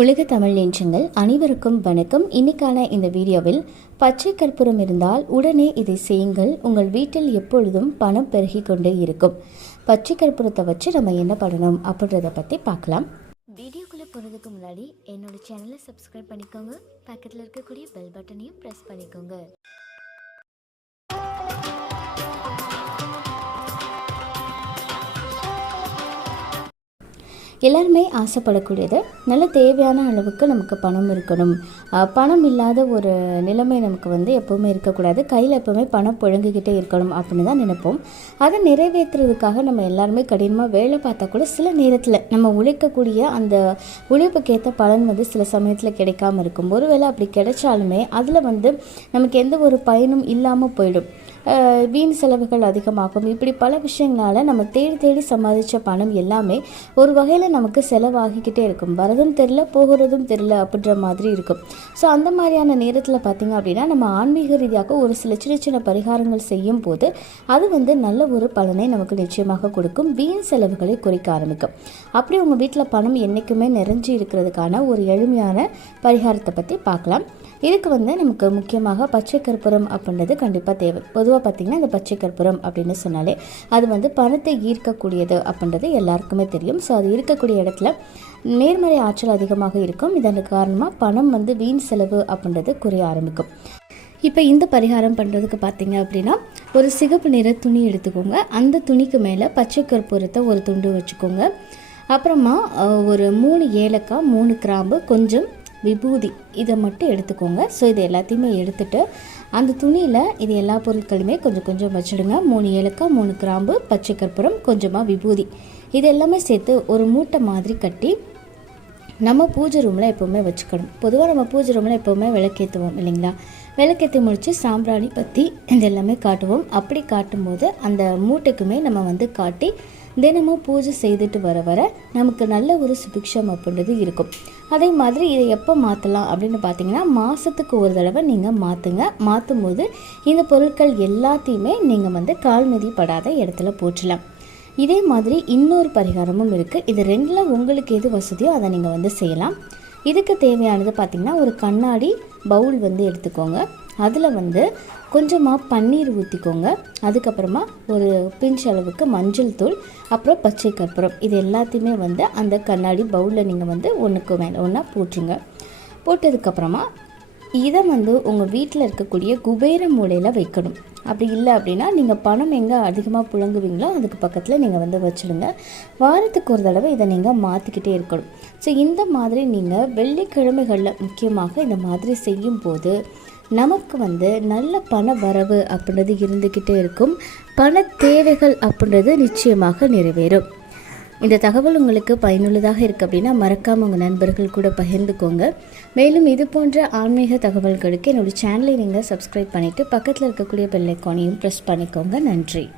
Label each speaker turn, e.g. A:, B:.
A: உலக தமிழ் நெஞ்சங்கள் அனைவருக்கும் வணக்கம். இன்னைக்கான இந்த வீடியோவில் பச்சை கற்பூரம் இருந்தால் உடனே இதை செய்யுங்கள். உங்கள் வீட்டில் எப்பொழுதும் பணம் பெருகி கொண்டே இருக்கும். பச்சை கற்பூரத்தை வச்சு நம்ம என்ன பண்ணணும் அப்படின்றத பற்றி பார்க்கலாம். வீடியோக்குள்ளே போகிறதுக்கு முன்னாடி என்னோட சேனலை சப்ஸ்கிரைப் பண்ணிக்கோங்க. பக்கத்தில் இருக்கக்கூடிய பெல் பட்டனையும் ப்ரெஸ் பண்ணிக்கோங்க. எல்லாருமே ஆசைப்படக்கூடியது. நல்ல தேவையான அளவுக்கு நமக்கு பணம் இருக்கணும். பணம் இல்லாத ஒரு நிலைமை நமக்கு வந்து எப்போவுமே இருக்கக்கூடாது. கையில் எப்போவுமே பணம் புழங்கிக்கிட்டே இருக்கணும் அப்படின்னு தான் நினைப்போம். அதை நிறைவேற்றுறதுக்காக நம்ம எல்லாருமே கடினமாக வேலை பார்த்தா கூட சில நேரத்தில் நம்ம உழைக்கக்கூடிய அந்த உழைப்புக்கேற்ற பலன் வந்து சில சமயத்தில் கிடைக்காம இருக்கும். ஒருவேளை அப்படி கிடைச்சாலுமே அதில் வந்து நமக்கு எந்த ஒரு பயனும் இல்லாமல் போயிடும். வீண் செலவுகள் அதிகமாகும். இப்படி பல விஷயங்களால் நம்ம தேடி தேடி சம்பாதிச்ச பணம் எல்லாமே ஒரு வகையில் நமக்கு செலவாகிக்கிட்டே இருக்கும். வரதும் தெரில போகிறதும் தெரில அப்படின்ற மாதிரி இருக்கும். ஸோ அந்த மாதிரியான நேரத்தில் பார்த்திங்க அப்படின்னா நம்ம ஆன்மீக ரீதியாக ஒரு சில சின்ன சின்ன பரிகாரங்கள் செய்யும் போது அது வந்து நல்ல ஒரு பலனை நமக்கு நிச்சயமாக கொடுக்கும். வீண் செலவுகளை குறைக்க ஆரம்பிக்கும். அப்படி உங்கள் வீட்டில் பணம் என்றைக்குமே நிறைஞ்சு இருக்கிறதுக்கான ஒரு எளிமையான பரிகாரத்தை பற்றி பார்க்கலாம் இதுக்கு வந்து நமக்கு முக்கியமாக பச்சை கற்பூரம் அப்படின்றது கண்டிப்பாக தேவை. பொதுவாக பார்த்திங்கன்னா இந்த பச்சை கற்பூரம் அப்படின்னு சொன்னாலே அது வந்து பணத்தை ஈர்க்கக்கூடியது அப்படின்றது எல்லாருக்குமே தெரியும். ஸோ அது இருக்கக்கூடிய இடத்துல நேர்மறை ஆற்றல் அதிகமாக இருக்கும். இதன் காரணமாக பணம் வந்து வீண் செலவு அப்படின்றது குறைய ஆரம்பிக்கும். இப்போ இந்த பரிகாரம் பண்ணுறதுக்கு பார்த்தீங்க அப்படின்னா ஒரு சிகப்பு நிற துணி எடுத்துக்கோங்க. அந்த துணிக்கு மேலே பச்சை கற்பூரத்தை ஒரு துண்டு வச்சுக்கோங்க. அப்புறமா ஒரு மூணு ஏலக்காய் மூணு கிராம்பு கொஞ்சம் விபூதி. இதை மட்டும் எடுத்துக்கோங்க. ஸோ இது எல்லாத்தையுமே எடுத்துகிட்டு அந்த துணியில் இது எல்லா பொருட்களுமே கொஞ்சம் கொஞ்சம் வச்சுடுங்க. மூணு ஏலக்காய் மூணு கிராம்பு பச்சை கற்பூரம் கொஞ்சமாக விபூதி. இது எல்லாமே சேர்த்து ஒரு மூட்டை மாதிரி கட்டி நம்ம பூஜை ரூமில் எப்போவுமே வச்சுக்கணும். பொதுவாக நம்ம பூஜை ரூமில் எப்போவுமே விளக்கேற்றுவோம் இல்லைங்களா? விளக்கேற்றி முடித்து சாம்பிராணி பற்றி இது எல்லாமே காட்டுவோம். அப்படி காட்டும்போது அந்த மூட்டைக்குமே நம்ம வந்து காட்டி தினமும் பூஜை செய்துட்டு வர வர நமக்கு நல்ல ஒரு சுபிக்ஷம் அப்படின்றது இருக்கும். அதே மாதிரி இதை எப்போ மாற்றலாம் அப்படின்னு பார்த்தீங்கன்னா மாதத்துக்கு ஒரு தடவை நீங்கள் மாற்றுங்க மாற்றும் போது இந்த பொருட்கள் எல்லாத்தையுமே நீங்கள் வந்து கால் மிதிப்படாத இடத்துல போற்றலாம். இதே மாதிரி இன்னொரு பரிகாரமும் இருக்குது இது ரெண்டில் உங்களுக்கு எது வசதியோ அதை நீங்கள் வந்து செய்யலாம். இதுக்கு தேவையானது பார்த்திங்கன்னா ஒரு கண்ணாடி பவுல் வந்து எடுத்துக்கோங்க. அதில் வந்து கொஞ்சமாக பன்னீர் ஊற்றிக்கோங்க அதுக்கப்புறமா ஒரு பிஞ்ச் அளவுக்கு மஞ்சள் தூள் அப்புறம் பச்சை கற்பூரம். இது எல்லாத்தையுமே வந்து அந்த கண்ணாடி பவுலில் நீங்கள் வந்து ஒன்றுக்கு மேலே ஒன்றா போட்டுருங்க. போட்டதுக்கப்புறமா இதை வந்து உங்கள் வீட்டில் இருக்கக்கூடிய குபேர மூலையில் வைக்கணும். அப்படி இல்லை அப்படின்னா நீங்கள் பணம் எங்கே அதிகமாக புழங்குவீங்களோ அதுக்கு பக்கத்தில் நீங்கள் வந்து வச்சுடுங்க. வாரத்துக்கு ஒரு தடவை இதை நீங்கள் மாற்றிக்கிட்டே இருக்கணும். ஸோ இந்த மாதிரி நீங்கள் வெள்ளிக்கிழமைகளில் முக்கியமாக இந்த மாதிரி செய்யும்போது நமக்கு வந்து நல்ல பண வரவு அப்படின்றது இருந்துக்கிட்டே இருக்கும். பண தேவைகள் அப்படின்றது நிச்சயமாக நிறைவேறும். இந்த தகவல் உங்களுக்கு பயனுள்ளதாக இருக்குது அப்படின்னா மறக்காமல் உங்கள் நண்பர்கள் கூட பகிர்ந்துக்கோங்க. மேலும் இது போன்ற ஆன்மீக தகவல்களுக்கு என்னுடைய சேனலை நீங்கள் சப்ஸ்கிரைப் பண்ணிவிட்டு பக்கத்தில் இருக்கக்கூடிய பெல்லைக்கானையும் ப்ரெஸ் பண்ணிக்கோங்க. நன்றி.